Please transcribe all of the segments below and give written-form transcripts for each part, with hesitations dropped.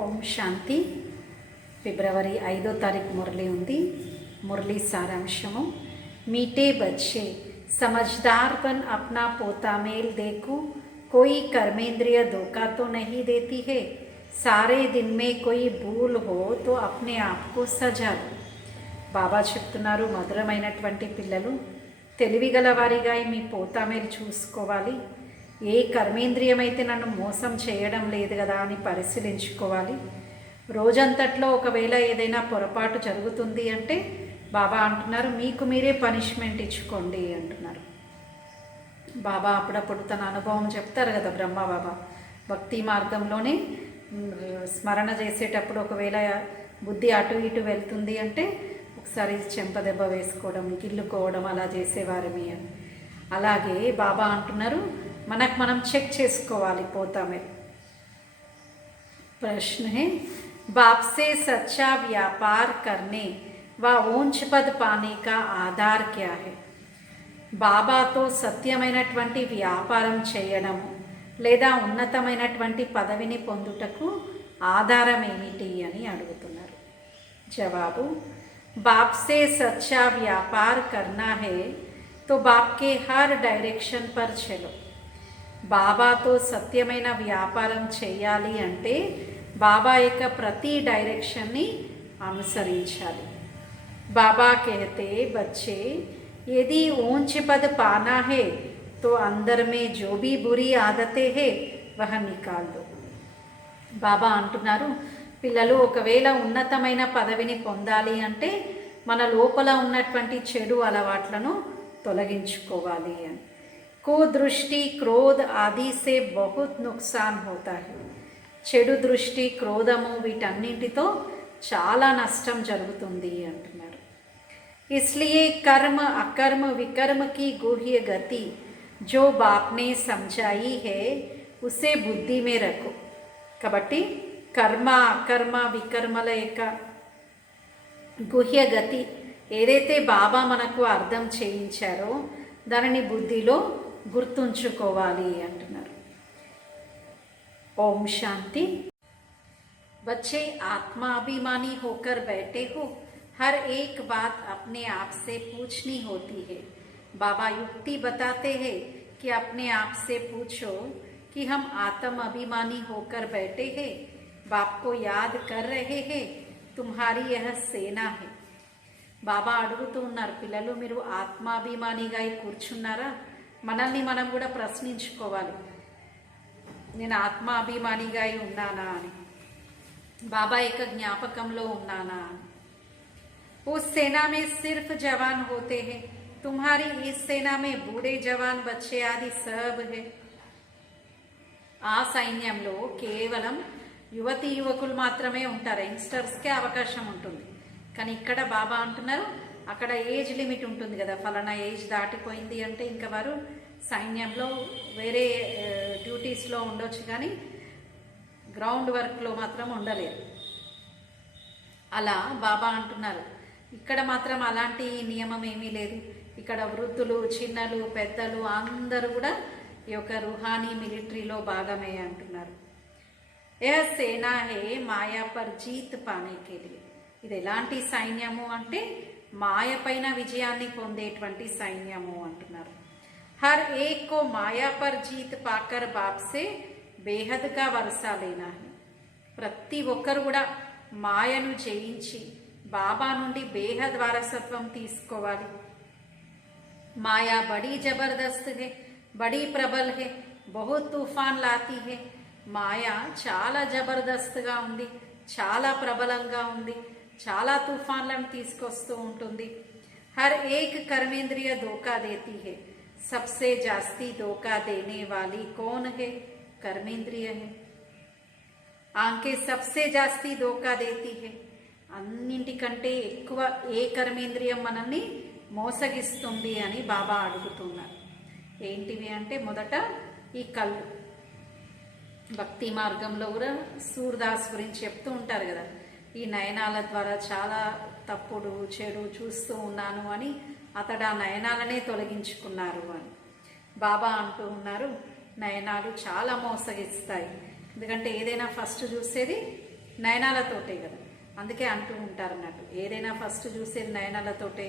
ఓం శాంతి. ఫిబ్రవరి 5వ తారీఖు మురళి ఉంది. మురళి సారాంశము: मीठे बच्चे समझदार बन अपना पोता मेल देखो, कोई कर्मेंद्रिय धोखा तो नहीं देती है, सारे दिन में कोई भूल हो तो अपने आप को सजा लो. బాబా చెప్తున్నారు, మధురమైనటువంటి పిల్లలు, తెలివిగల వారిగా మీ పోతామేలు చూసుకోవాలి. ఏ కర్మేంద్రియం అయితే నన్ను మోసం చేయడం లేదు కదా అని పరిశీలించుకోవాలి. రోజంతట్లో ఒకవేళ ఏదైనా పొరపాటు జరుగుతుంది అంటే బాబా అంటున్నారు, మీకు మీరే పనిష్మెంట్ ఇచ్చుకోండి అంటున్నారు. బాబా అప్పుడప్పుడు తన అనుభవం చెప్తారు కదా బ్రహ్మ బాబా. భక్తి మార్గంలోనే స్మరణ చేసేటప్పుడు ఒకవేళ బుద్ధి అటు ఇటు వెళ్తుంది అంటే ఒకసారి చెంపదెబ్బ వేసుకోవడం, గిల్లుకోవడం అలా చేసేవారిమి అని. అలాగే బాబా అంటున్నారు, మనకు మనం చెక్ చేసుకోవాలి పోతామే. प्रश्न है, बाप से सच्चा व्यापार करने व ऊंच पद पाने का आधार क्या है? బాబాతో సత్యమైనటువంటి వ్యాపారం చేయడము లేదా ఉన్నతమైనటువంటి పదవిని పొందుటకు ఆధారం ఏమిటి అని అడుగుతున్నారు. జవాబు: बाप से सच्चा व्यापार करना है तो बाप के हर डायरेक्शन पर चलो. బాబాతో సత్యమైన వ్యాపారం చేయాలి అంటే బాబా యొక్క ప్రతి డైరెక్షన్ని అనుసరించాలి. బాబా कहते बच्चे यदि ऊंच पद पाना है तो अंदर में जो भी बुरी आदतें है वह निकाल दो. బాబా అంటున్నారు, పిల్లలు, ఒకవేళ ఉన్నతమైన పదవిని పొందాలి అంటే మన లోపల ఉన్నటువంటి చెడు అలవాట్లను తొలగించుకోవాలి అని. కుదృష్టి, క్రోధ ఆది సే బహుత్ నుక్సాన్ హోతా హై. చెడు దృష్టి, క్రోధము వీటన్నింటితో చాలా నష్టం జరుగుతుంది అంటున్నారు. ఇస్లియే కర్మ అకర్మ వికర్మ की गुह्य गति जो बाप ने समझाई है उसे बुद्धि में रखो. కాబట్టి కర్మ అకర్మ వికర్మల యొక్క గుహ్య గతి ఏదైతే బాబా మనకు అర్థం చేయించారో దానిని బుద్ధిలో గుర్తుంచుకోవాలి అంటున్నారు. ओम शांति. बच्चे आत्माभिमानी होकर बैठे हो, हर एक बात अपने आप से पूछनी होती है. बाबा युक्ति बताते हैं कि अपने आप से पूछो कि हम आत्म अभिमानी होकर बैठे हैं, बाप को याद कर रहे हैं, तुम्हारी यह सेना है. బాబా అడుగుతూ ఉన్నారు, పిల్లలు మీరు ఆత్మాభిమానిగా కూర్చున్నారా? మనల్ని మనం కూడా ప్రశ్నించుకోవాలి, నేను ఆత్మాభిమానిగా ఉన్నానా అని, బాబా యొక్క జ్ఞాపకంలో ఉన్నానా అని. उस सेना में सिर्फ जवान होते हैं, तुम्हारी इस सेना में बूढ़े जवान बच्चे आदि सब है. ఆ సైన్యంలో కేవలం యువతి యువకులు మాత్రమే ఉంటారు, యంగ్స్టర్స్కే అవకాశం ఉంటుంది. కానీ ఇక్కడ బాబా అంటున్నారు, అక్కడ ఏజ్ లిమిట్ ఉంటుంది కదా, ఫలానా ఏజ్ దాటిపోయింది అంటే ఇంకా వారు సైన్యంలో వేరే డ్యూటీస్లో ఉండొచ్చు కానీ గ్రౌండ్ వర్క్లో మాత్రం ఉండలేరు. అలా బాబా అంటున్నారు, ఇక్కడ మాత్రం అలాంటి నియమం ఏమీ లేదు. ఇక్కడ వృద్ధులు, చిన్నలు, పెద్దలు అందరూ కూడా ఈ యొక్క రుహానీ మిలిటరీలో భాగమే అంటున్నారు. ఏ సేనా హే మాయా పర్ జీత్ పానే కే లియే. ఇది ఎలాంటి సైన్యము అంటే మాయ పైన విజయాన్ని పొందేటువంటి సైన్యము అంటున్నారు. హర్ ఏక్ కో మాయా పర్ జీత్ పాకర్ బాప్ సే బేహద్ కా వరసా లేనా హై. ప్రతి ఒక్కరు కూడా మాయను జయించి బాబా నుండి బేహద్ వారసత్వం తీసుకోవాలి. మాయా బడీ జబర్దస్త్ హే, బడీ ప్రబల్ హే, బహుత్ తుఫాన్ లాతీ హే. మాయ చాలా జబర్దస్త్గా ఉంది, చాలా ప్రబలంగా ఉంది, చాలా తుఫాన్లను తీసుకొస్తూ ఉంటుంది. హర్ ఏక్ కర్మేంద్రియ ధోకా దేతీ హే, సబ్సే జాస్తి ధోకా దేనే వాली कौन है? कर्मेंद्रिय है. ఆంకే సబ్సే జాస్తి ధోకా దేతీ హే. అన్నింటికంటే ఎక్కువ ఏ కర్మేంద్రియం మనల్ని మోసగిస్తుంది అని బాబా అడుగుతున్నారు. ఏంటివి అంటే మొదట ఈ కళ్ళు. భక్తి మార్గంలో కూడా సూర్దాస్ గురించి చెప్తూ ఉంటారు కదా, ఈ నయనాల ద్వారా చాలా తప్పుడు చెడు చూస్తూ ఉన్నాను అని అతడు ఆ నయనాలనే తొలగించుకున్నారు అని బాబా అంటూ ఉన్నారు. నయనాలు చాలా మోసగిస్తాయి, ఎందుకంటే ఏదైనా ఫస్ట్ చూసేది నయనాలతోటే కదా, అందుకే అంటూ ఉంటారు అన్నట్టు. ఏదైనా ఫస్ట్ చూసేది నయనాలతోటే,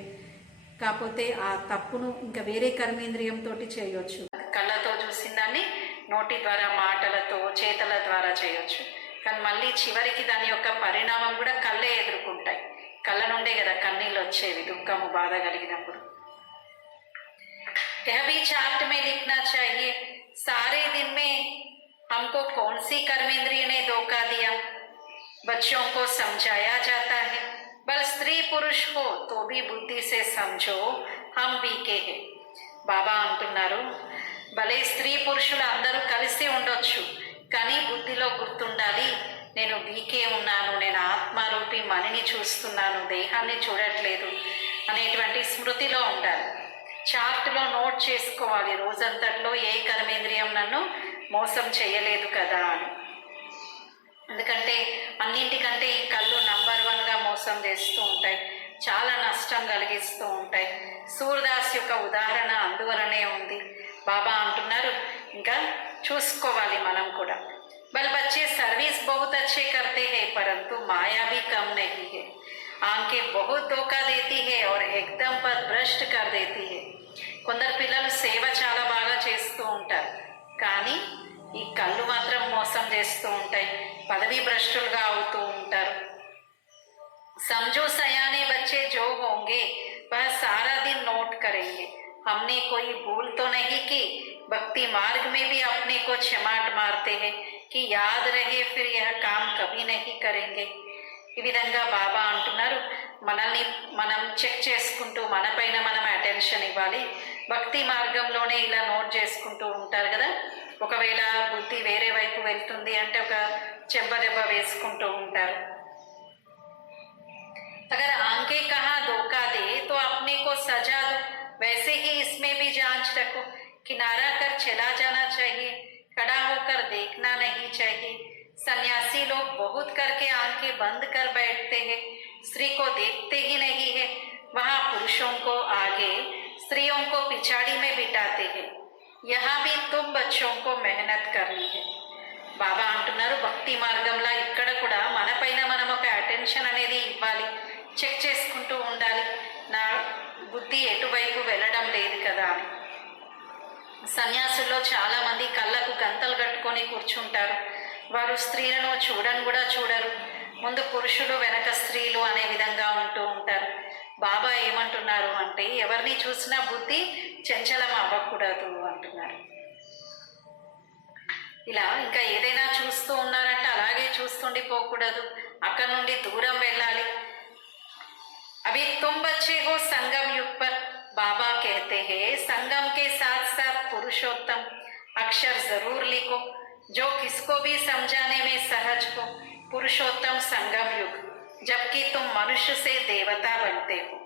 కాకపోతే ఆ తప్పును ఇంకా వేరే కర్మేంద్రియంతో చేయొచ్చు. కళ్ళతో చూసిన దాన్ని నోటి ద్వారా, మాటలతో, చేతల ద్వారా చేయొచ్చు. కానీ మళ్ళీ చివరికి దాని యొక్క పరిణామం కూడా కళ్ళే ఎదుర్కొంటాయి. కళ్ళ నుండే కదా కన్నీళ్ళు వచ్చేవి దుఃఖము, బాధ కలిగినప్పుడు. यह भी चार्ट में लिखना चाहिए, सारे दिन में हमको कौन सी कर्मेंद्रिय ने धोखा दिया। बच्चों को समझाया जाता है, बल स्त्री पुरुष हो तो भी बुद्धि से समझो हम बीके हैं. బాబా అంటున్నారు, భలే స్త్రీ పురుషులు అందరూ కలిసి ఉండొచ్చు, కానీ బుద్ధిలో గుర్తుండాలి, నేను వీకే ఉన్నాను, నేను ఆత్మారూపి మనిని చూస్తున్నాను, దేహాన్ని చూడట్లేదు అనేటువంటి స్మృతిలో ఉండాలి. చార్ట్లో నోట్ చేసుకోవాలి రోజంతట్లో ఏ కర్మేంద్రియం నన్ను మోసం చేయలేదు కదా అని. ఎందుకంటే అన్నింటికంటే ఈ కళ్ళు నంబర్ 1గా మోసం చేస్తూ ఉంటాయి, చాలా నష్టం కలిగిస్తూ ఉంటాయి. సూర్దాస్ యొక్క ఉదాహరణ అందువలనే ఉంది. బాబా అంటున్నారు ఇంకా చూసుకోవాలి మనం కూడా. బల్ బచ్చే సర్వీస్ బహుత్ అచ్చే కర్తే హై పరంతు మాయా భీ కమ్ నహీ హై. आंखें बहुत धोखा देती है और एकदम पर भ्रष्ट कर देती है. కొందరు పిల్లలు సేవ చాలా బాగా చేస్తూ ఉంటారు, కానీ ఈ కళ్ళు మాత్రం మోసం చేస్తూ ఉంటాయి, పదవి భ్రష్టులుగా అవుతూ ఉంటారు. समझो सयाने बच्चे जो होंगे वह सारा दिन नोट करेंगे, हमने कोई भूल तो नहीं की. भक्ति मार्ग में भी अपने को क्षमाट मारते हैं कि याद रहे फिर यह काम कभी नहीं करेंगे. ఈ విధంగా బాబా అంటున్నారు, మనల్ని మనం చెక్ చేసుకుంటూ మనపైన మనం అటెన్షన్ ఇవ్వాలి. భక్తి మార్గంలోనే ఇలా నోట్ చేసుకుంటూ ఉంటారు కదా, ఒకవేళ బుద్ధి వేరే వైపు వెళ్తుంది అంటే ఒక చెంపదెబ్బ వేసుకుంటూ ఉంటారు. अगर आंखें कहाँ धोखा दे तो अपने को सजा दो, वैसे ही इसमें भी जांच रखो. किनारा कर चला जाना चाहिए, खड़ा होकर देखना नहीं चाहिए. सन्यासी लोग बहुत करके आंखें बंद कर बैठते हैं, स्त्री को देखते ही नहीं है. वहाँ पुरुषों को आगे, स्त्रियों को पिछाड़ी में बिठाते हैं. यहाँ भी तुम बच्चों को मेहनत करनी है. బాబా అంటున్నారు, భక్తి మార్గంలో ఇక్కడ కూడా మనపైన మనం ఒక అటెన్షన్ అనేది ఇవ్వాలి, చెక్ చేసుకుంటూ ఉండాలి, నా బుద్ధి ఎటువైపు వెళ్ళడం లేదు కదా అని. సన్యాసుల్లో చాలామంది కళ్ళకు గంతలు కట్టుకొని కూర్చుంటారు. వారు స్త్రీలను కూడా చూడరు, ముందు పురుషులు వెనక స్త్రీలు అనే విధంగా ఉంటూ ఉంటారు. బాబా ఏమంటున్నారు అంటే, ఎవరిని చూసినా బుద్ధి చంచలం అవ్వకూడదు అంటున్నారు. ఇలా ఇంకా ఏదైనా చూస్తూ ఉన్నారంటే అలాగే చూస్తుండిపోకూడదు, అక్కడ నుండి దూరం వెళ్ళాలి. अभी तुम बच्चे हो संगम युग पर, बाबा कहते हैं संगम के साथ साथ पुरुषोत्तम अक्षर जरूर लिखो, जो किसको भी समझाने में सहज हो. पुरुषोत्तम संगम युग, जबकि तुम मनुष्य से देवता बनते हो.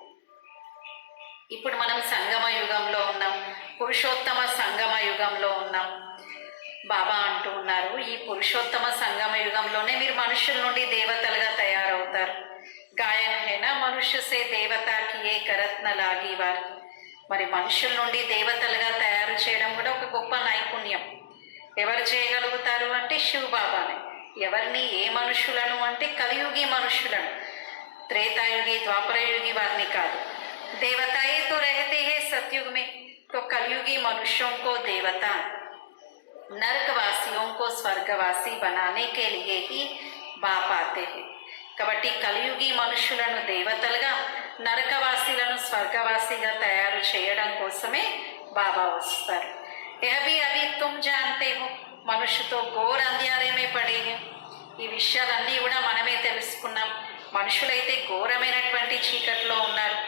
ఇప్పుడు మనం సంగమ యుగంలో ఉన్నాం, పురుషోత్తమ సంగమ యుగంలో ఉన్నాం. బాబా అంటూ ఉన్నారు, ఈ పురుషోత్తమ సంగమ యుగంలోనే మీరు మనుషుల నుండి దేవతలుగా తయారవుతారు. గాయన హేనా మనుష్య సే దేవతాకి ఏ కరత్న లాగీవారు. మరి మనుషుల నుండి దేవతలుగా తయారు చేయడం కూడా ఒక గొప్ప నైపుణ్యం. ఎవరు చేయగలుగుతారు అంటే శివబాబానే. ఎవరిని, ఏ మనుషులను అంటే కలియుగి మనుషులను, త్రేతాయుగి ద్వాపరయుగి వారిని కాదు. దేవతాయే తో रहते हैं सतयुग में, तो कलयुगी मनुष्यों को देवता, नरकवासियों को स्वर्गवासी बनाने के लिए ही बाप आते हैं. కాబట్టి కలియుగి మనుషులను దేవతలుగా, నరకవాసీలను స్వర్గవాసిగా తయారు చేయడం కోసమే బాబా వస్తారు. यह भी अभी तुम जानते हो, మనుషుతో ఘోర అంధ్యారే మే పడే హై. ఈ విషయాలన్నీ కూడా మనమే తెలుసుకున్నాం. మనుషులైతే ఘోరమైనటువంటి చీకట్లో ఉన్నారు.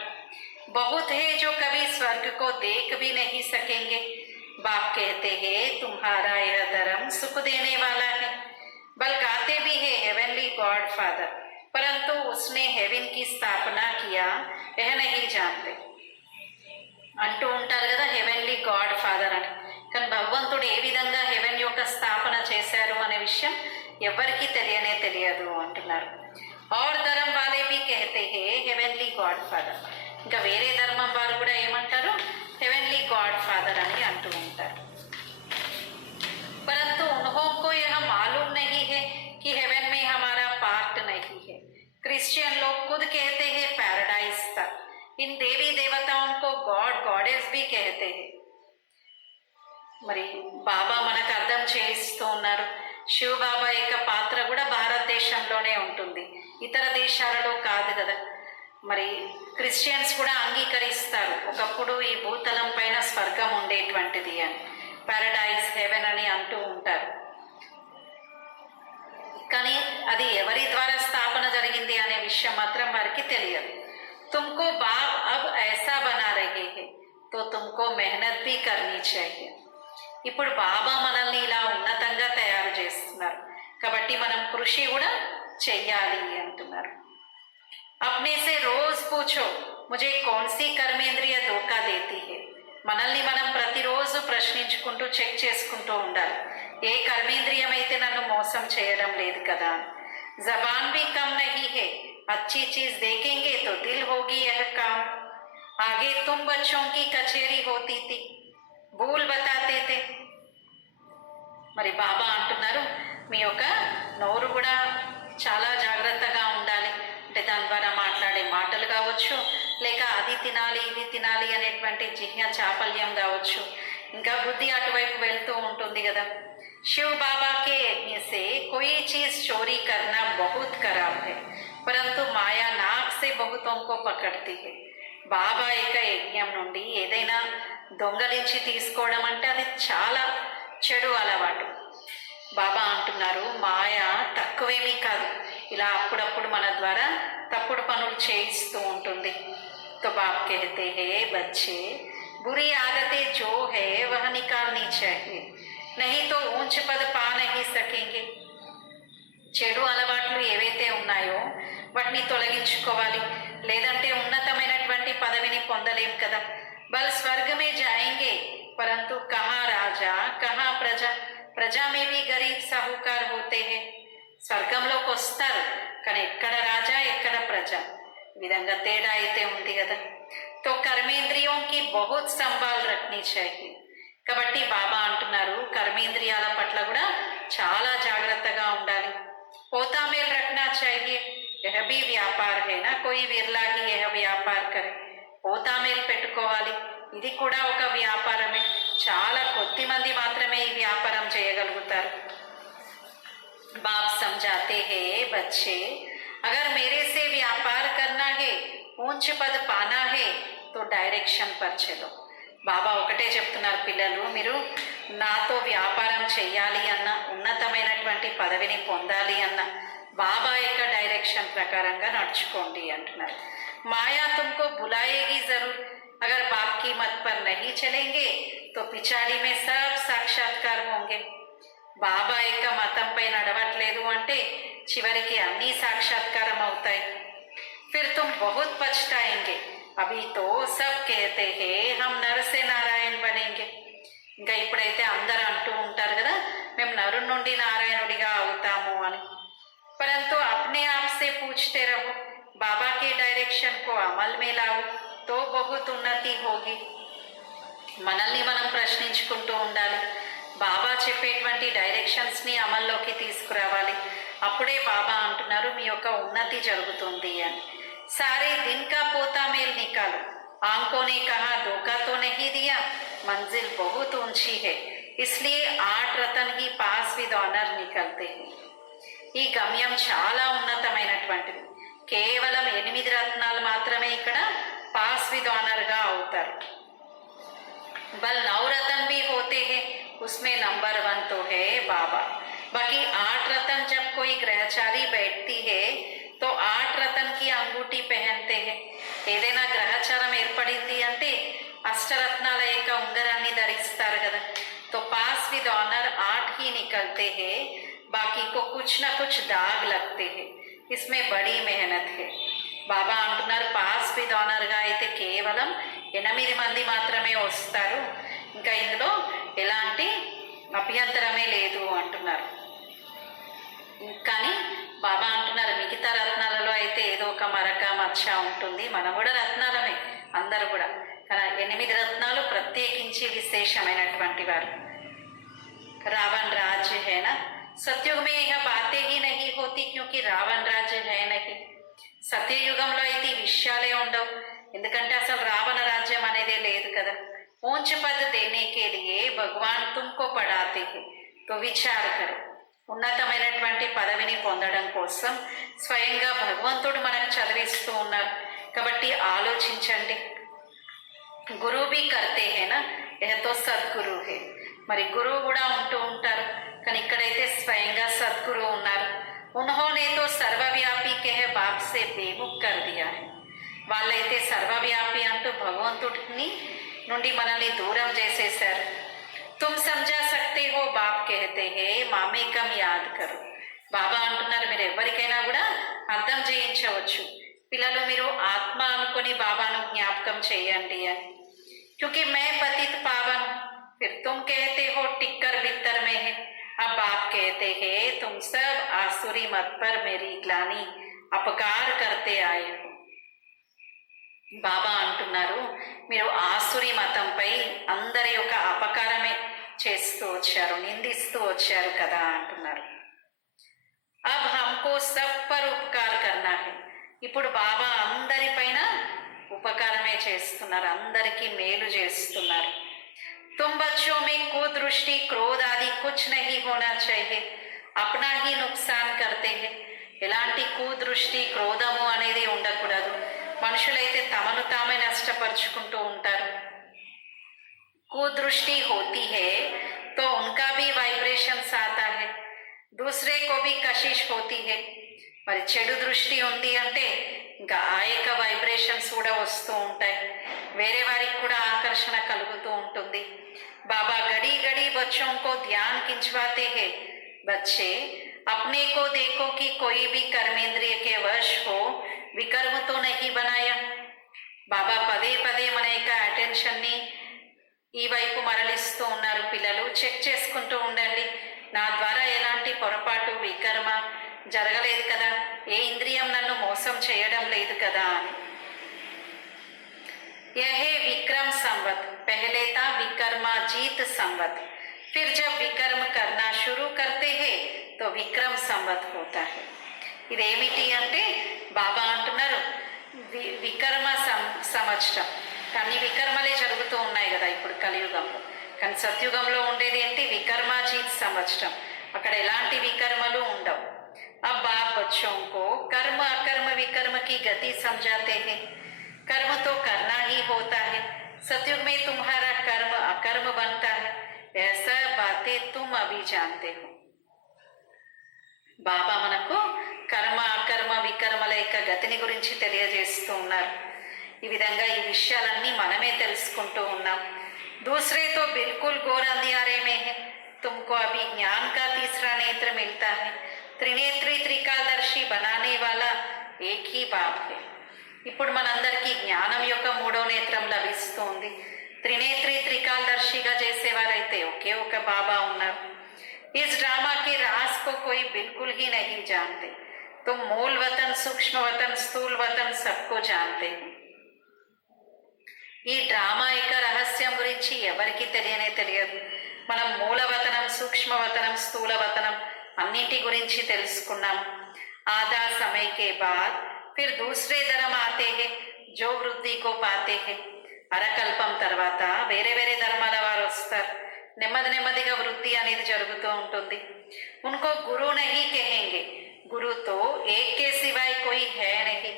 बहुत है जो कभी स्वर्ग को देख भी नहीं सकेंगे. बाप कहते हैं तुम्हारा यह धर्म सुख देने वाला है. बल गाते भी है हेवनली गॉड फादर, परंतु उसने हेवन की स्थापना किया यह नहीं जानते. అంటూ ఉంటారు కదా హెవెన్లీ గాడ్ ఫాదర్ అని. కానీ భగవంతుడు ఏ విధంగా హెవెన్ యొక్క స్థాపన చేశారు అనే విషయం ఎవరికీ తెలియదు అంటున్నారు. और धर्म वाले भी कहते हैं हेवెన్లీ గాడ్ ఫాదర్. ఇంకా వేరే ధర్మం వారు కూడా ఏమంటారు, हेवెన్లీ గాడ్ ఫాదర్ అని అంటూ ఉంటారు. परंतु उन्हों को यह मालूम नहीं है कि हेवन में हमारा पार्थ कहते हैं। మరి బాబా మనకు అర్థం చేయిస్తూ ఉన్నారు. శివ బాబా యొక్క పాత్ర కూడా భారతదేశంలోనే ఉంటుంది, ఇతర దేశాలలో కాదు కదా. మరి క్రిస్టియన్స్ కూడా అంగీకరిస్తారు, ఒకప్పుడు ఈ భూతలం పైన స్వర్గం ఉండేటువంటిది అని, పారడైజ్ హెవెన్ అని అంటూ ఉంటారు. కానీ అది ఎవరి ద్వారా స్థాపన జరిగింది అనే విషయం మాత్రం వారికి తెలియదు. తుమ్కో బాప్ అబ్ ఐసా బనా రహే హై తో తుమ్కో మెహనత్ భీ కర్నీ చాహియే. ఇప్పుడు బాబా మనల్ని ఇలా ఉన్నతంగా తయారు చేస్తున్నారు కాబట్టి మనం కృషి కూడా చెయ్యాలి అంటున్నారు. అప్నే సే రోజ్ పూచో ముజే కౌన్సీ కర్మేంద్రియ ధోకా దేతీ హై. మనల్ని మనం ప్రతిరోజు ప్రశ్నించుకుంటూ చెక్ చేసుకుంటూ ఉండాలి, ఏ కర్మేంద్రియం అయితే నన్ను మోసం చేయడం లేదు కదా. జబాన్ భీ కమ్ నహీ హై, अच्छी चीज देखेंगे तो दिल होगी यह काम. आगे तुम बच्चों की कचेरी होती थी, భూల్ బతాతే తే. మరి బాబా అంటున్నారు మీ యొక్క నోరు కూడా చాలా జాగ్రత్తగా ఉండాలి. అంటే దాని ద్వారా మాట్లాడే మాటలు కావచ్చు, లేక అది తినాలి ఇది తినాలి అనేటువంటి జిహ్న చాపల్యం కావచ్చు, ఇంకా బుద్ధి అటువైపు వెళ్తూ ఉంటుంది కదా. శివ్ బాబా కే యజ్ఞ సే కోయి చీజ్ చోరీ కర్నా బహుత్ ఖరాబ్ హై, పరంతు మాయా నాక్ సే బహుతోం కో పకడ్తీ హై. బాబా యొక్క యజ్ఞం నుండి ఏదైనా దొంగలించి తీసుకోవడం అంటే అది చాలా చెడు అలవాటు. బాబా అంటున్నారు మాయ తక్కువేమీ కాదు, ఇలా అప్పుడప్పుడు మన ద్వారా తప్పుడు పనులు చేయిస్తూ ఉంటుంది. తో బాప్ कहते हैं बच्चे बुरी आदतें जो है वह निकालनी चाहिए, नहीं तो ऊंच पद पा नहीं सकेंगे. చెడు అలవాట్లు ఏవైతే ఉన్నాయో వాటిని తొలగించుకోవాలి, లేదంటే ఉన్నతమైనటువంటి పదవిని పొందలేం కదా. बल स्वर्ग में जाएंगे परंतु कहाँ राजा कहाँ प्रजा, ప్రజా में भी गरीब साहूकार होते हैं. స్వర్గంలోకి వస్తారు కానీ ఎక్కడ రాజా ఎక్కడ ప్రజ, విధంగా తేడా అయితే ఉంది కదా. తో కర్మేంద్రియోంకి బహుత్ సంభాల్ రఖనీ చాహియే. కాబట్టి బాబా అంటున్నారు కర్మేంద్రియాల పట్ల కూడా చాలా జాగ్రత్తగా ఉండాలి. పోతా మేల్ రఖనా చాహియే, యహ భీ వ్యాపార్ హై నా కోయి విర్లా హీ యహ వ్యాపార్ కరే. పోతామేలు పెట్టుకోవాలి, ఇది కూడా ఒక వ్యాపారమే, చాలా కొద్ది మంది మాత్రమే ఈ వ్యాపారం చేయగలుగుతారు. బాప్ సమझाते हैं बच्चे अगर मेरे से व्यापार करना है ऊंच पद पाना है तो डायरेक्शन पर चलो. బాబా ఒకటే చెప్తున్నారు, పిల్లలు మీరు నాతో వ్యాపారం చెయ్యాలి అన్న, ఉన్నతమైనటువంటి పదవిని పొందాలి అన్న బాబా యొక్క డైరెక్షన్ ప్రకారంగా నడుచుకోండి అంటున్నారు. माया तुमको बुलाएगी जरूर, अगर बाप की मत पर नहीं चलेंगे तो पिछाड़ी में सब साक्षात्कार होंगे. బాబా యొక్క మతంపై నడవట్లేదు అంటే చివరికి అన్ని సాక్షాత్కారం అవుతాయి. फिर तुम बहुत पछताएंगे, अभी तो सब कहते हैं हम नर से नारायण बनेंगे. ఇంకా ఇప్పుడైతే అందరూ అంటూ ఉంటారు కదా మేము నరు నుండి నారాయణుడిగా అవుతాము అని. परंतु अपने आप से पूछते रहो, बाबा के डायरेक्शन को अमल में लाओ तो बहुत उन्नति होगी. మనల్ని మనం ప్రశ్నించుకుంటూ ఉండాలి, బాబా చెప్పేటువంటి డైరెక్షన్స్ని అమల్లోకి తీసుకురావాలి. అప్పుడే బాబా అంటున్నారు మీ యొక్క ఉన్నతి జరుగుతుంది అని. సారే దిన్ కా పోతా మేల్ నికాలు, ఆంఖోं ने कहा धोखा तो नहीं दिया, मंजिल बहुत ऊंची है इसलिए 8 रतन ही पास विद ऑनर निकलते हैं. ఈ గమ్యం చాలా ఉన్నతమైనటువంటిది, కేవలం 8 రత్నాలు మాత్రమే ఇక్కడ పాస్ విత్ ఆనర్ గా అవుతారు. बल 9 रतन भी होते हैं उसमें नंबर 1 तो है बाबा. बाकी 8 रतन जब कोई ग्रहचारी बैठती है तो 8 रतन की अंगूठी पहनते हैं. ఏదైనా గ్రహచారం ఏర్పడింది అంటే అష్టరత్నాల యొక్క ఉంగరాన్ని ధరిస్తారు కదా. तो पास विद ऑनर 8 ही निकलते हैं, बाकी को कुछ ना कुछ दाग लगते हैं, इसमें बड़ी मेहनत है. బాబా అంటున్నారు పాస్ విత్ ఆనర్గా అయితే కేవలం 8 మంది మాత్రమే వస్తారు, ఇంకా ఇందులో ఎలాంటి అభ్యంతరమే లేదు అంటున్నారు. కానీ బాబా అంటున్నారు మిగతా రత్నాలలో అయితే ఏదో ఒక మరక మచ్చ ఉంటుంది, మనం కూడా రత్నాలమే అందరూ కూడా, కానీ 8 రత్నాలు ప్రత్యేకించి విశేషమైనటువంటి వారు. रावण राज्य है ना, सतयुग में यह बातें ही नहीं होती क्योंकि रावण राज्य है नहीं. సత్యయుగంలో అయితే ఈ విషయాలే ఉండవు, ఎందుకంటే అసలు రావణ రాజ్యం అనేదే లేదు కదా. ऊंच पद देने के लिए भगवान तुमको पढ़ाते हैं, तो विचार करो. ఉన్నతమైనటువంటి పదవిని పొందడం కోసం స్వయంగా భగవంతుడు మనకు చదివిస్తూ ఉన్నారు కాబట్టి ఆలోచించండి. గురువు भी करते हैं ना, यह तो సద్గురు है. మరి గురువు కూడా ఉంటూ ఉంటారు కానీ ఇక్కడైతే స్వయంగా సద్గురు ఉన్నారు. उन्होंने तो सर्वव्यापी कह बाप से बेमुख कर दिया है. వాళ్ళైతే సర్వవ్యాపి అంటూ భగవంతుడిని నుండి మనల్ని దూరం చేసేశారు. तुम समझा सकते हो बाप कहते हैं मामे कम याद करो. బాబా అంటున్నారు మీరు ఎవరికైనా కూడా అర్థం చేయించవచ్చు. పిల్లలు మీరు ఆత్మ అనుకొని బాబాను జ్ఞాపకం చేయండి అని. क्योंकि मैं पतित पावन, फिर तुम कहते हो टिक्कर बित्तर में है. अब बाप कहते हैं तुम सब आसुरी मत पर मेरी ग्लानी अपकार करते आए हो. బాబా అంటున్నారు మీరు ఆసురి మతంపై అందరి యొక్క అపకారమే చేస్తూ వచ్చారు, నిందిస్తూ వచ్చారు కదా అంటున్నారు. अब हमको सब पर उपकार करना है. ఇప్పుడు బాబా అందరిపైన ఉపకారమే చేస్తున్నారు, అందరికీ మేలు చేస్తున్నారు. तुम बच्चों में कुदृष्टि क्रोध आदि कुछ नहीं होना चाहिए, अपना ही नुकसान करते हैं. ఎలాంటి కుదృష్టి క్రోధము అనేది ఉండకూడదు. మనుషులైతే తమను తామే నష్టపరుచుకుంటూ ఉంటారు. कुदृष्टि होती है तो उनका भी वाइब्रेशंस आता है, दूसरे को भी कशिश होती है. మరి చెడు దృష్టి ఉంది అంటే ఇంకా ఆ యొక్క వైబ్రేషన్స్ కూడా వస్తూ ఉంటాయి, వేరే వారికి కూడా ఆకర్షణ కలుగుతూ ఉంటుంది. బాబా గడి గడి बच्चों को ध्यान खिंचवाते हैं. बच्चे अपने को देखो कि कोई भी कर्मेंद्रिय के वश हो, विकर्म तो नहीं बनाया. బాబా పదే పదే మన యొక్క అటెన్షన్ని ఈ వైపు మరలిస్తూ ఉన్నారు. పిల్లలు చెక్ చేసుకుంటూ ఉండండి, నా ద్వారా ఎలాంటి పొరపాటు వికర్మ జరగలేదు కదా, ఏ ఇంద్రియం నన్ను మోసం చేయడం లేదు కదా అని. यह है विक्रम संवत. पहले था विकर्माजीत संवत, फिर जब विकर्म करना शुरू करते हैं तो विक्रम संवत होता है. ఇదేమిటి అంటే బాబా అంటున్నారు వికర్మ సంవత్సరం, కానీ వికర్మలే జరుగుతూ ఉన్నాయి కదా ఇప్పుడు కలియుగంలో. కానీ సత్యుగంలో ఉండేది ఏంటి వికర్మాజీత్ సంవత్సరం, అక్కడ ఎలాంటి వికర్మలు ఉండవు. अब बाप बच्चों को कर्म अकर्म विकर्म की गति समझाते हैं. कर्म तो करना ही होता है, सतयुग में तुम्हारा कर्म अकर्म बनता है, ऐसा बातें तुम अभी जानते हो. బాబా మనకు కర్మ అకర్మ వికర్మల యొక్క గతిని గురించి తెలియజేస్తూ ఉన్నారు. ఈ విధంగా ఈ విషయాలన్నీ మనమే తెలుసుకుంటూ ఉన్నాం. दूसरे तो बिल्कुल घोर अंधियारे में है, तुमको अभी ज्ञान का तीसरा नेत्र मिलता है. त्रिनेत्री त्रिकालदर्शी बनाने वाला एक ही बाप है. ఇప్పుడు మనందరికీ జ్ఞానం యొక్క మూడో నేత్రం లభిస్తుంది. త్రినేత్రి త్రికాలదర్శిగా చేసేవారైతే ఒకే ఒక బాబా ఉన్నారు. इस ड्रामा के राज को कोई बिल्कुल ही नहीं जानते. तुम मूल वतन, सूक्ष्म वतन, स्थूल वतन सबको जानते हैं. ఈ డ్రామా యొక్క రహస్యం గురించి ఎవరికి తెలియనే తెలియదు. మనం మూలవతనం, సూక్ష్మవతనం, స్థూలవతనం అన్నింటి గురించి తెలుసుకున్నాం. आधा समय के बाद फिर दूसरे धर्म आते हैं जो वृद्धि को पाते हैं. అరకల్పం తర్వాత వేరే వేరే ధర్మాల వారు వస్తారు, నెమ్మది నెమ్మదిగా వృద్ధి అనేది జరుగుతూ ఉంటుంది. उनको गुरु नहीं कहेंगे, गुरु तो एक के सिवाय कोई है नहीं,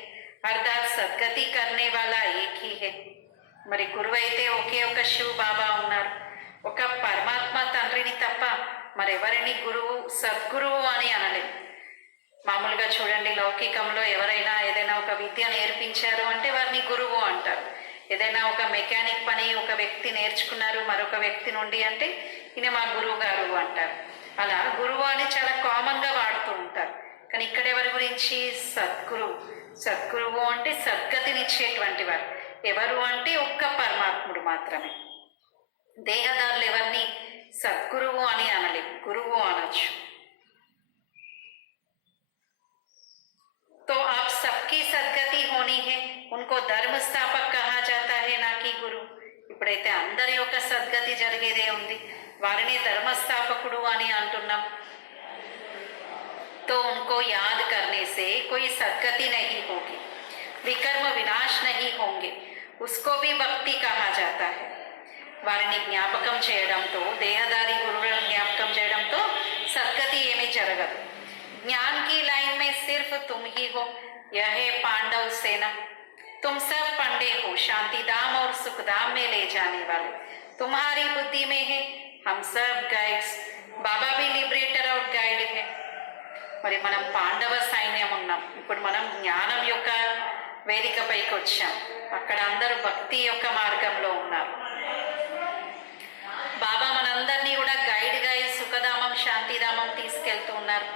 अर्थात सद्गति करने वाला एक ही है. మరి గురువు అయితే ఒకే ఒక శివ బాబా ఉన్నారు, ఒక పరమాత్మ తండ్రిని తప్ప మరెవరిని గురువు సద్గురువు అని అనలేదు. మామూలుగా చూడండి, లౌకికంలో ఎవరైనా ఏదైనా ఒక విద్య నేర్పించారు అంటే వారిని గురువు అంటారు. ఏదైనా ఒక మెకానిక్ పని ఒక వ్యక్తి నేర్చుకున్నారు మరొక వ్యక్తి నుండి అంటే ఈయన మా గురువు గారు అంటారు. అలా గురువు అని చాలా కామన్గా వాడుతూ ఉంటారు. కానీ ఇక్కడ ఎవరి గురించి సద్గురువు. సద్గురువు అంటే సద్గతినిచ్చేటువంటి వారు. ఎవరు అంటే ఒక్క పరమాత్ముడు మాత్రమే. దేహదారులు ఎవరిని సద్గురువు అని అనలేవు, గురువు అనొచ్చు. तो आप सबकी सद्गति होनी है, उनको धर्म स्थापक कहा जाता है ना कि गुरु. ఇప్పుడైతే అందరి యొక్క సద్గతి జరిగేదే ఉంది, వారిని ధర్మస్థాపకుడు అని అంటున్నాం. तो उनको याद करने से कोई सद्गति नहीं होगी, विकर्म विनाश नहीं होंगे, उसको भी भक्ति कहा जाता है. వారిని జ్ఞాపకం చేయడంతో, దేహదారి గురువులను జ్ఞాపకం చేయడంతో సద్గతి ఏమీ జరగదు. ज्ञान की लाइन में सिर्फ तुम ही हो, यह है पांडव सेना. तुम सब पंडे हो, शांति धाम और सुख धाम में ले जाने वाले. तुम्हारी बुद्धि में है, हम सब गाइड्स. बाबा भी लिबरेटर और गाइड है. మరి మనం పాండవ సైన్యం ఉన్నాం. ఇప్పుడు మనం జ్ఞానం యొక్క వేదిక పైకి వచ్చాం. అక్కడ అందరూ భక్తి యొక్క మార్గంలో ఉన్నారు. బాబా మనందరినీ కూడా గైడ్గా ఈ సుఖధామం శాంతిధామం తీసుకెళ్తూ ఉన్నారు.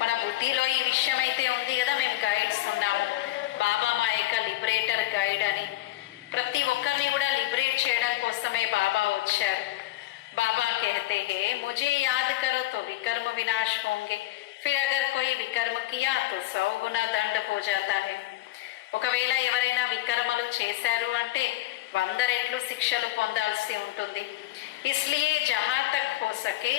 మన బుద్ధిలో ఈ విషయం అయితే ఉంది కదా, మేము గైడ్స్ ఉన్నాము, బాబా మా యొక్క లిబరేటర్ గైడ్ అని. ప్రతి ఒక్కరిని కూడా లిబరేట్ చేయడం కోసమే బాబా వచ్చారు. बाबा कहते हैं मुझे याद करो तो विकर्म विनाश होंगे, फिर अगर कोई विकर्म किया तो 100 गुना दंड हो जाता है. ఒకవేళ ఎవరైనా వికర్మలు చేశారు అంటే 100 రెట్లు శిక్షలు పొందాల్సి ఉంటుంది. इसलिए जहां तक हो सके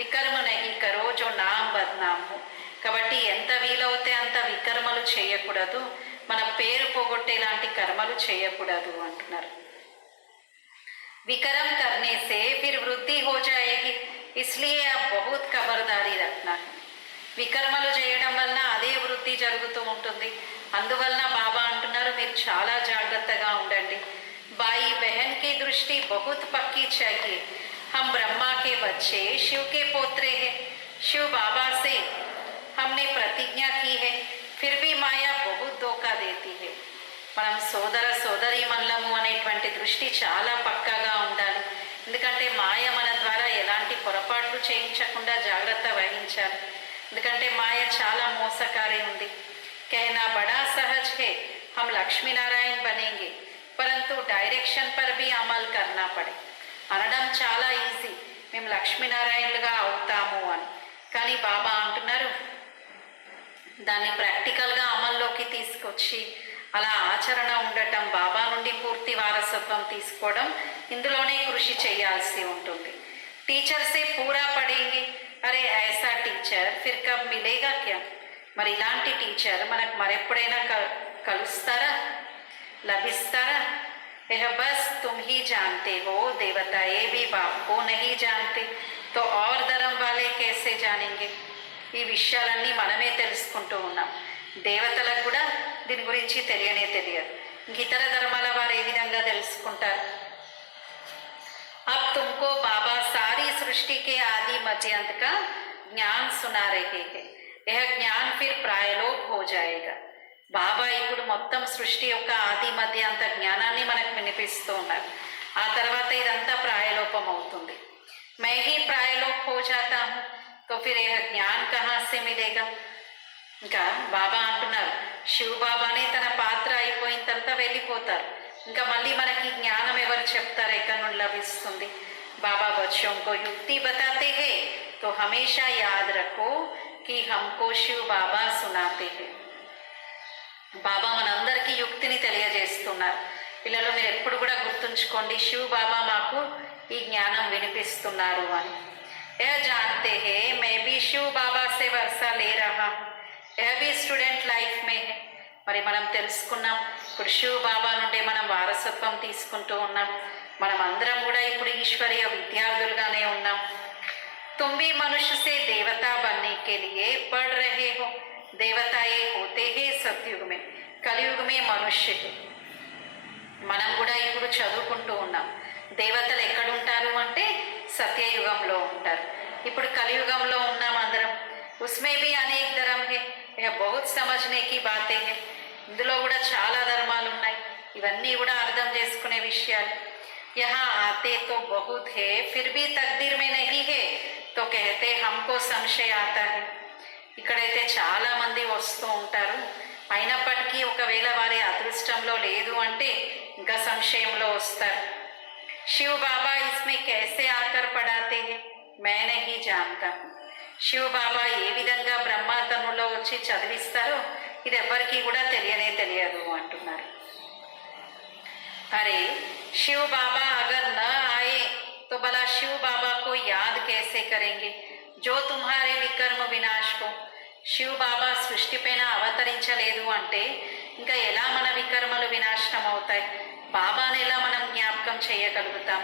विकर्म नहीं करो जो नाम बदनाम हो. కాబట్టి ఎంత వీలవుతే అంత వికర్మలు చేయకూడదు, మన పేరు పోగొట్టేలాంటి కర్మలు చేయకూడదు అంటున్నారు. विक्रम करने से फिर वृद्धि हो जाएगी, इसलिए अब बहुत खबरदारी रखना है. వికర్మలు చేయడం వలన అదే వృద్ధి జరుగుతూ ఉంటుంది. అందువలన బాబా అంటున్నారు మీరు చాలా జాగ్రత్తగా ఉండండి. भाई बहन की दृष्टि बहुत पक्की चाहिए. हम ब्रह्मा के बच्चे, शिव के पोत्रे हैं. शिव बाबा से हमने प्रतिज्ञा की है, फिर भी माया बहुत धोखा देती है. మనం సోదర సోదరి మల్లము అనేటువంటి దృష్టి చాలా పక్కాగా ఉండాలి. ఎందుకంటే మాయ మన ద్వారా ఎలాంటి పొరపాట్లు చేయించకుండా జాగ్రత్త వహించాలి. ఎందుకంటే మాయ చాలా మోసకారి ఉంది. कहना बड़ा सहज है, हम लक्ष्मी नारायण बनेंगे, परंतु डायरेक्शन पर भी अमल करना पड़े. అనడం చాలా ఈజీ, మేము లక్ష్మీనారాయణలుగా అవుతాము అని. కానీ బాబా అంటున్నారు దాన్ని ప్రాక్టికల్గా అమల్లోకి తీసుకొచ్చి అలా ఆచరణ ఉండటం, బాబా నుండి పూర్తి వారసత్వం తీసుకోవడం, ఇందులోనే కృషి చేయాల్సి ఉంటుంది. టీచర్ సే పూరా పడేంగి, అరే ఐసా టీచర్ ఫిర్ కబ్ మిలేగా క్యా. మరి ఇలాంటి టీచర్ మనకు మరెప్పుడైనా కలుస్తారా, లభిస్తారా? यह बस तुम ही जानते हो, देवता ये भी बाप को नहीं जानते तो और धर्म वाले कैसे जानेंगे. ఈ విషయాలన్నీ మనమే తెలుసుకుంటూ ఉన్నాం. దేవతలకు కూడా దీని గురించి తెలియనే తెలియదు. ఇంక ఇతర ధర్మాల వారు ఏ విధంగా తెలుసుకుంటారు? अब तुमको बाबा सारी सृष्टि के आदि मध्य अंत का ज्ञान सुना रहे हैं. यह ज्ञान फिर प्रायलोक हो जाएगा. బాబా ఇప్పుడు మొత్తం సృష్టి యొక్క ఆది మధ్య అంత జ్ఞానాన్ని మనకు వినిపిస్తూ ఉన్నారు. ఆ తర్వాత ఇదంతా ప్రాయలోపం అవుతుంది. मैं ही प्रायलोक हो जाता हूँ तो फिर यह ज्ञान कहाँ से मिलेगा. ఇంకా బాబా అంటున్నారు శివ బాబానే తన పాత్ర అయిపోయిన తర్వాత వెళ్ళిపోతారు. ఇంకా మళ్ళీ మనకి జ్ఞానం ఎవరు చెప్తారు, ఎక్కడి నుండి లభిస్తుంది? బాబా बच्चों को युक्ति बताते हैं तो हमेशा याद रखो कि हमको शिव बाबा सुनाते हैं. బాబా మనందరికీ యుక్తిని తెలియజేస్తున్నారు. పిల్లలు మీరు ఎప్పుడు కూడా గుర్తుంచుకోండి, శివ బాబా మాకు ఈ జ్ఞానం వినిపిస్తున్నారు అని. यह जानते हैं मैं भी शिव बाबा से वर्षा ले रहा हूँ, यह भी स्टूडेंट लाइफ में है. మరి మనం తెలుసుకున్నాం ఇప్పుడు శివ బాబా నుండి మనం వారసత్వం తీసుకుంటూ ఉన్నాం. మనం అందరం కూడా ఇప్పుడు ఈశ్వరీయ విద్యార్థులుగానే ఉన్నాం. तुम भी मनुष्य से देवता बनने के लिए पढ़ रहे हो. देवता ये होते हैं सतयुग में, కలియుగ में मनुष्य है. మనం కూడా ఇప్పుడు చదువుకుంటూ ఉన్నాం. దేవతలు ఎక్కడుంటారు అంటే సత్యయుగంలో ఉంటారు. ఇప్పుడు కలియుగంలో ఉన్నాం అందరం. उसमें भी अनेक धर्म है, यह बहुत समझने की बातें है. ఇందులో కూడా చాలా ధర్మాలు ఉన్నాయి. ఇవన్నీ కూడా అర్థం చేసుకునే విషయాలు. यहाँ आते तो बहुत है, फिर भी तकदीर में नहीं है तो कहते हमको संशय आता है. ఇక్కడైతే చాలా మంది వస్తూ ఉంటారు. అయినప్పటికీ ఒకవేళ వారి అదృష్టంలో లేదు అంటే ఇంకా సంశయంలో వస్తారు. శివ బాబా ఇస్మే कैसे आकर पढ़ाते हैं मैं नहीं जानता. శివ బాబా ఏ విధంగా బ్రహ్మతనులో వచ్చి చదివిస్తారో ఇది ఎవరికి కూడా తెలియనే తెలియదు అంటున్నారు. अरे शिव बाबा अगर न आए तो भला शिव बाबा को याद कैसे करेंगे जो तुम्हारे विकर्म विनाश को. శివ బాబా సృష్టి పైన అవతరించలేదు అంటే ఇంకా ఎలా మన వికర్మలు వినాశనం అవుతాయి? బాబాని ఎలా మనం జ్ఞాపకం చేయగలుగుతాం?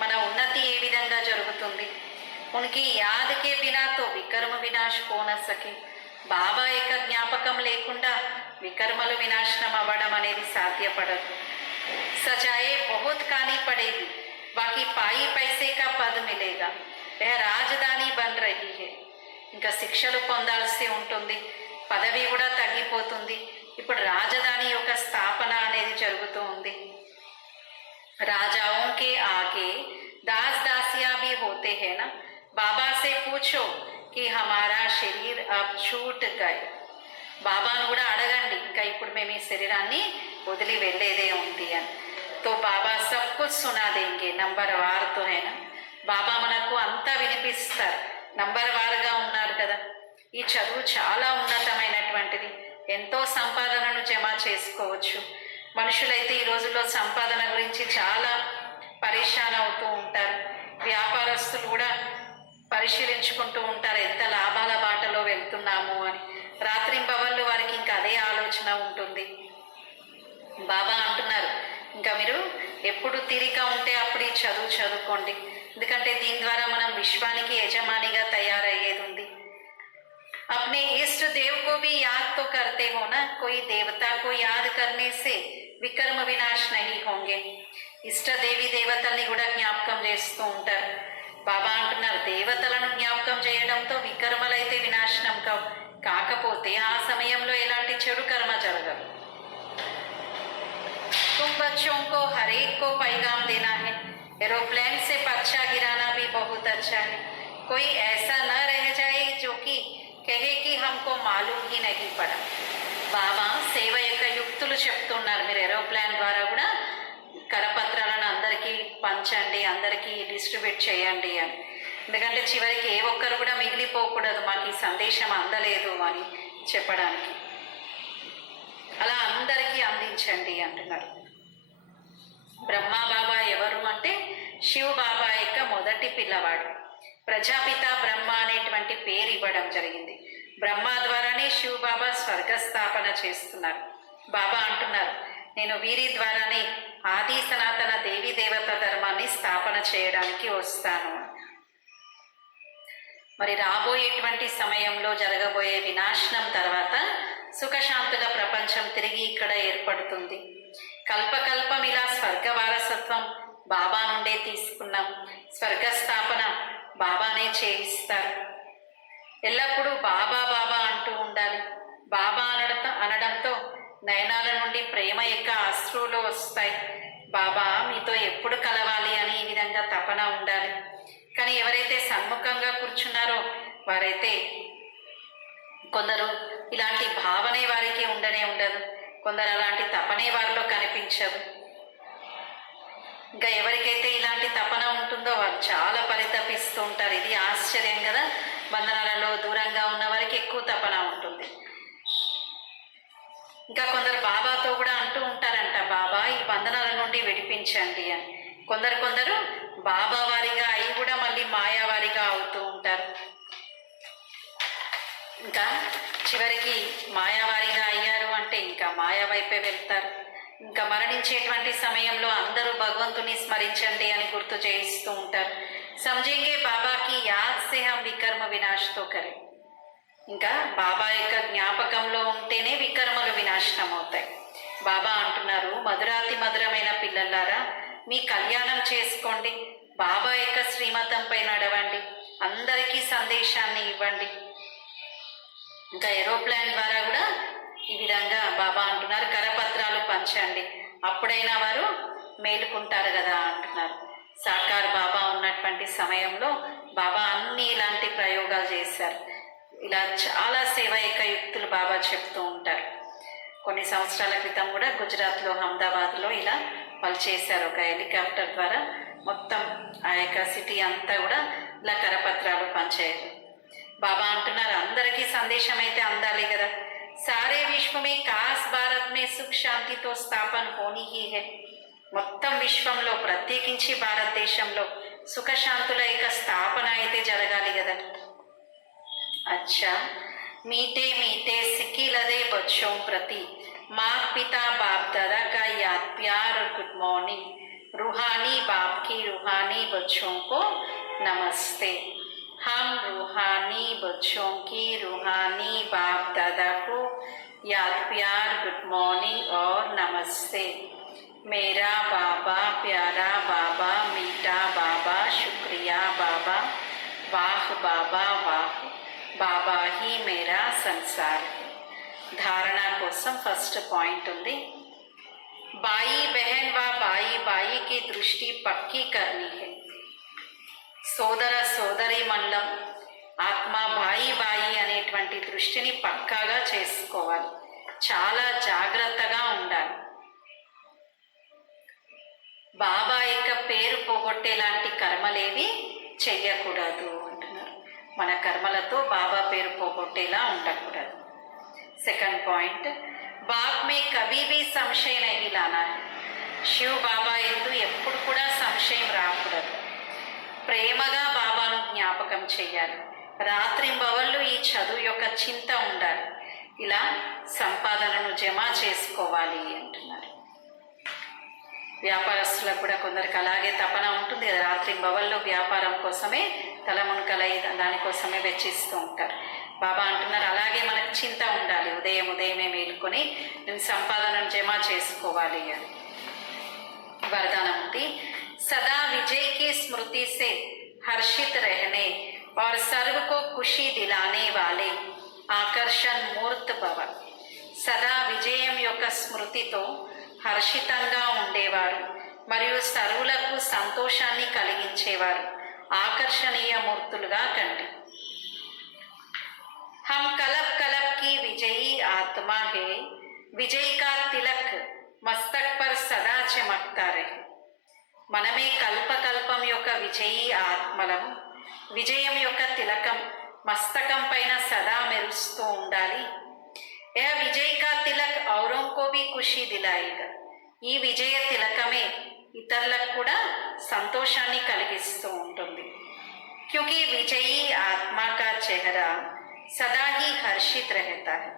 మన ఉన్నతి ఏ విధంగా జరుగుతుంది. ఉనికి యాద్ కే బినా తో వికర్మ వినాశ్ హో న సకే. బాబా యొక్క జ్ఞాపకం లేకుండా వికర్మలు వినాశనం అవ్వడం అనేది సాధ్యపడదు. సజాయే బహుత్ కాని పడేగి, బాకీ పాయి పైసే కా పద్ మిలేగా, యహ రాజధాని బన్ రహీ హై. ఇంకా శిక్షలు పొందాల్సి ఉంటుంది, పదవి కూడా తగ్గిపోతుంది. ఇప్పుడు రాజధాని యొక్క స్థాపన అనేది జరుగుతూ ఉంది. రాజాओं के आगे दास दासियां भी होते हैं ना. बाबा से पूछो कि हमारा शरीर अब छूट गए. బాబాను కూడా అడగండి, ఇంకా ఇప్పుడు మేము ఈ శరీరాన్ని వదిలి వెళ్ళేదే ఉంది అని. తో బాబా సబ్ కుచ్ సునా దేంగే నంబర్ వార్తో హేనా. బాబా మనకు అంతా వినిపిస్తారు, నంబర్ వారుగా ఉన్నారు కదా. ఈ చదువు చాలా ఉన్నతమైనటువంటిది, ఎంతో సంపాదనను జమ చేసుకోవచ్చు. మనుషులైతే ఈ రోజుల్లో సంపాదన గురించి చాలా పరేషాన్ అవుతూ ఉంటారు. వ్యాపారస్తులు కూడా పరిశీలించుకుంటూ ఉంటారు, ఎంత లాభాల బాటలో వెళ్తున్నాము అని. రాత్రింబవళ్ళు వారికి ఇంకా అదే ఆలోచన ఉంటుంది. బాబా అంటున్నారు, ఇంకా మీరు ఎప్పుడు తీరిక ఉంటే అప్పుడు ఈ చదువు చదువుకోండి, ఎందుకంటే దీని ద్వారా మనం విశ్వానికి యజమానిగా తయారయ్యేది ఉంది. अपने इष्ट देव को भी याद तो करते हो ना. कोई देवता को याद करने से विकर्म विनाश नहीं होंगे. ఇష్ట దేవి దేవతల్ని కూడా జ్ఞాపకం చేస్తూ ఉంటారు. బాబా అంటున్నారు, దేవతలను జ్ఞాపకం చేయడంతో వికర్మలైతే వినాశనం కాకపోతే ఆ సమయంలో ఎలాంటి చెడు కర్మ జరగదు. तुम बच्चों को हर एक को पैगाम देना है. एरोप्लेन से पर्चा गिराना भी बहुत अच्छा है. कोई ऐसा न रह जाए जो कि కహే కి హమ్కో మాలూమ్ హీ నహీ పడా. బాబా సేవ యొక్క యుక్తులు చెప్తున్నారు. మీరు ఏరోప్లాన్ ద్వారా కూడా కరపత్రాలను అందరికీ పంచండి, అందరికీ డిస్ట్రిబ్యూట్ చేయండి అని. ఎందుకంటే చివరికి ఏ ఒక్కరు కూడా మిగిలిపోకూడదు, మాకు ఈ సందేశం అందలేదు అని చెప్పడానికి. అలా అందరికీ అందించండి అంటున్నారు. బ్రహ్మా బాబా ఎవరు అంటే శివ్ బాబా యొక్క మొదటి పిల్లవాడు. ప్రజాపిత బ్రహ్మ అనేటువంటి పేరు ఇవ్వడం జరిగింది. బ్రహ్మ ద్వారానే శివ్ బాబా స్వర్గస్థాపన చేస్తున్నారు. బాబా అంటున్నారు, నేను వీరి ద్వారానే ఆది సనాతన దేవీ దేవత ధర్మాన్ని స్థాపన చేయడానికి వస్తాను. మరి రాబోయేటువంటి సమయంలో జరగబోయే వినాశనం తర్వాత సుఖశాంతుల ప్రపంచం తిరిగి ఇక్కడ ఏర్పడుతుంది. కల్పకల్పం ఇలా స్వర్గ వారసత్వం బాబా నుండే తీసుకున్నాం. స్వర్గస్థాపన బాబానే చేయిస్తారు. ఎల్లప్పుడూ బాబా బాబా అంటూ ఉండాలి. బాబా అనడంతో నయనాల నుండి ప్రేమ యొక్క అశ్రువులు వస్తాయి. బాబా మీతో ఎప్పుడు కలవాలి అని ఈ విధంగా తపన ఉండాలి. కానీ ఎవరైతే సన్ముఖంగా కూర్చున్నారో వారైతే కొందరు ఇలాంటి భావనే వారికి ఉండనే ఉండదు, కొందరు అలాంటి తపనే వారిలో కనిపించదు. ఇంకా ఎవరికైతే ఇలాంటి తపన ఉంటుందో వారు చాలా పరితపిస్తూ ఉంటారు. ఇది ఆశ్చర్యం కదా. బంధనాలలో దూరంగా ఉన్న వారికి ఎక్కువ తపన ఉంటుంది. ఇంకా కొందరు బాబాతో కూడా అంటూ ఉంటారంట, బాబా ఈ బంధనాల నుండి విడిపించండి అని. కొందరు బాబా వారిగా అయి కూడా మళ్ళీ మాయావారిగా అవుతూ ఉంటారు. ఇంకా చివరికి మాయావారిగా అయ్యారు అంటే ఇంకా మాయా వైపే వెళ్తారు. ఇంకా మరణించేటువంటి సమయంలో అందరూ భగవంతుని స్మరించండి అని గుర్తు చేయిస్తూ ఉంటారు. సమझेंगे బాబాకి యాద్ సే హమ్ వికర్మ వినాశ్ తో కరే. ఇంకా బాబా యొక్క జ్ఞాపకంలో ఉంటేనే వికర్మలు వినాశనం అవుతాయి. బాబా అంటున్నారు, మధురాతి మధురమైన పిల్లలారా, మీ కళ్యాణం చేసుకోండి, బాబా యొక్క శ్రీమతంపై నడవండి, అందరికీ సందేశాన్ని ఇవ్వండి. ఇంకా ఏరోప్లాన్ ద్వారా కూడా ఈ విధంగా బాబా అంటున్నారు, కరపత్రాలు పంచండి, అప్పుడైనా వారు మేలుకుంటారు కదా అంటున్నారు. సాకార్ బాబా ఉన్నటువంటి సమయంలో బాబా అన్ని ఇలాంటి ప్రయోగాలు చేశారు. ఇలా చాలా సేవ యొక్క యుక్తులు బాబా చెప్తూ ఉంటారు. కొన్ని సంవత్సరాల క్రితం కూడా గుజరాత్లో అహ్మదాబాద్లో ఇలా వాళ్ళు చేశారు. ఒక హెలికాప్టర్ ద్వారా మొత్తం ఆ యొక్క సిటీ అంతా కూడా ఇలా కరపత్రాలు పంచారు. బాబా అంటున్నారు, అందరికీ సందేశం అయితే అందాలి కదా. సారే విశ్వమే కాస్ భారత్ మే సుఖ్ శాంతితో స్థాపన హోనీ హీ హై. మొత్తం విశ్వంలో ప్రత్యేకించి భారతదేశంలో సుఖశాంతుల యొక్క స్థాపన అయితే జరగాలి కదా. अच्छा मीठे मीठे सिकिलदे बच्चों प्रति माँ पिता बाप दादा का याद प्यार और गुड मॉर्निंग. रूहानी बाप की रूहानी बच्चों को नमस्ते। हम रूहानी बच्चों की रूहानी बाप दादा को याद प्यार गुड मॉर्निंग और नमस्ते। मेरा बाबा प्यारा बाबा मीठा बाबा शुक्रिया बाबा वाह बाबा वाह बाबा ही मेरा संसार है। धारणा కోసం ఫస్ట్ పాయింట్ ఉంది, बाई बहन व बाई बाई की दृष्टि पक्की करनी है। సోదర సోదరి మండలం ఆత్మ బాయి బాయి అనేటువంటి దృష్టిని పక్కాగా చేసుకోవాలి, చాలా జాగ్రత్తగా ఉండాలి. బాబా యొక్క పేరు పోగొట్టేలాంటి కర్మలేవి చెయ్యకూడదు అంటున్నారు. మన కర్మలతో బాబా పేరు పోగొట్టేలా ఉండకూడదు. సెకండ్ పాయింట్, బాబ్ మే కభీ భీ సంశయ నహీ లానా హై. శివ్ బాబా ఎందు ఎప్పుడు కూడా సంశయం రాకూడదు. ప్రేమగా బాబాను జ్ఞాపకం చెయ్యాలి. రాత్రింబవళ్ళు ఈ చదువు యొక్క చింత ఉండాలి. ఇలా సంపాదనను జమ చేసుకోవాలి అంటున్నారు. వ్యాపారస్తులకు కూడా కొందరికి అలాగే తపన ఉంటుంది కదా, రాత్రింబవళ్ళు వ్యాపారం కోసమే తలమునకలై దానికోసమే వెచ్చిస్తూ ఉంటారు. బాబా అంటున్నారు అలాగే మనకు చింత ఉండాలి, ఉదయమే మేలుకొని నేను సంపాదనను జమ చేసుకోవాలి అని. वरदान ఉంది, सदा विजय की स्मृति से हर्षित रहने और सर्व को खुशी दिलाने वाले ఆకర్షణ మూర్త భవ. సదా విజయం యొక్క స్మృతితో హర్షితంగా ఉండేవారు మరియు సర్వులకు సంతోషాన్ని కలిగించేవారు ఆకర్షణీయ మూర్తులుగా కండి. हम कलब कलब की विजयी आत्मा है, विजय का तिलक मस्तक पर सदा चमकता रहे. మనమే కల్పకల్పం యొక్క విజయీ ఆత్మలము. విజయం యొక్క తిలకం మస్తకం పైన సదా మెరుస్తూ ఉండాలి. యह विजय का तिलक औरों को भी खुशी दिलाएगा. ఈ విజయ తిలకమే ఇతరులకు కూడా సంతోషాన్ని కలిగిస్తూ ఉంటుంది. क्योंकि विजयी आत्मा का चेहरा सदा ही हर्षित रहता है.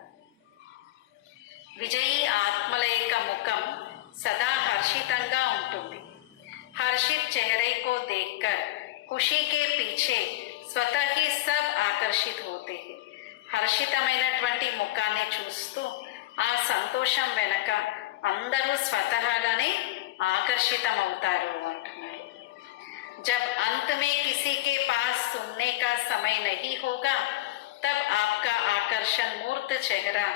విజయీ ఆత్మల యొక్క ముఖం సదా హర్షితంగా ఉంటుంది. हर्षित चेहरे को देखकर खुशी के पीछे स्वतः ही सब आकर्षित होते हैं. హర్షితమైనటువంటి ముఖాన్ని చూస్తూ ఆ సంతోషం వెనక అందరూ స్వతహాగానే ఆకర్షితమవుతారు అంటున్నారు. जब अंत में किसी के पास सुनने का समय नहीं होगा तब आपका आकर्षण मूर्त चेहरा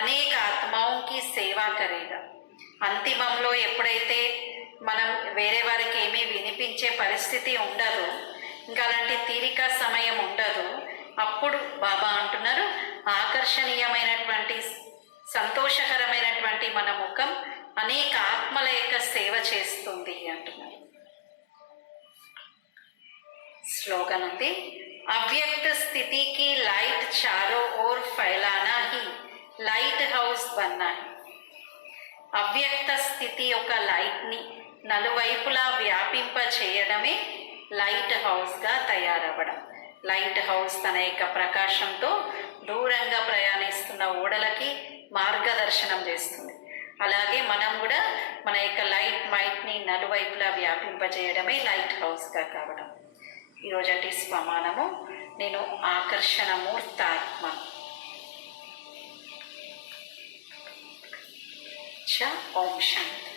అనేక ఆత్మాओं की సేవా करेगा. అంతిమంలో ఎప్పుడైతే మనం వేరే వారికి ఏమీ వినిపించే పరిస్థితి ఉండదు, ఇంకా అలాంటి తీరిక సమయం ఉండదు, అప్పుడు బాబా అంటున్నారు ఆకర్షణీయమైనటువంటి సంతోషకరమైనటువంటి మన ముఖం అనేక ఆత్మల యొక్క సేవ చేస్తుంది అంటున్నారు. స్లోగన్ ఉంది, అవ్యక్త స్థితికి లైట్ చారో ఓర్ ఫైలానా హీ లైట్ హౌస్ బన్నా హై. అవ్యక్త స్థితి యొక్క లైట్ని నలువైపులా వ్యాపింప చేయడమే లైట్ హౌస్గా తయారవ్వడం. లైట్ హౌస్ తన యొక్క ప్రకాశంతో దూరంగా ప్రయాణిస్తున్న ఓడలకి మార్గదర్శనం చేస్తుంది. అలాగే మనం కూడా మన యొక్క మైట్ని నలువైపులా వ్యాపింపజేయడమే లైట్ హౌస్గా కావడం. ఈరోజటి స్వమానము, నేను ఆకర్షణ మూర్తాత్మ. ఓం శాంతి.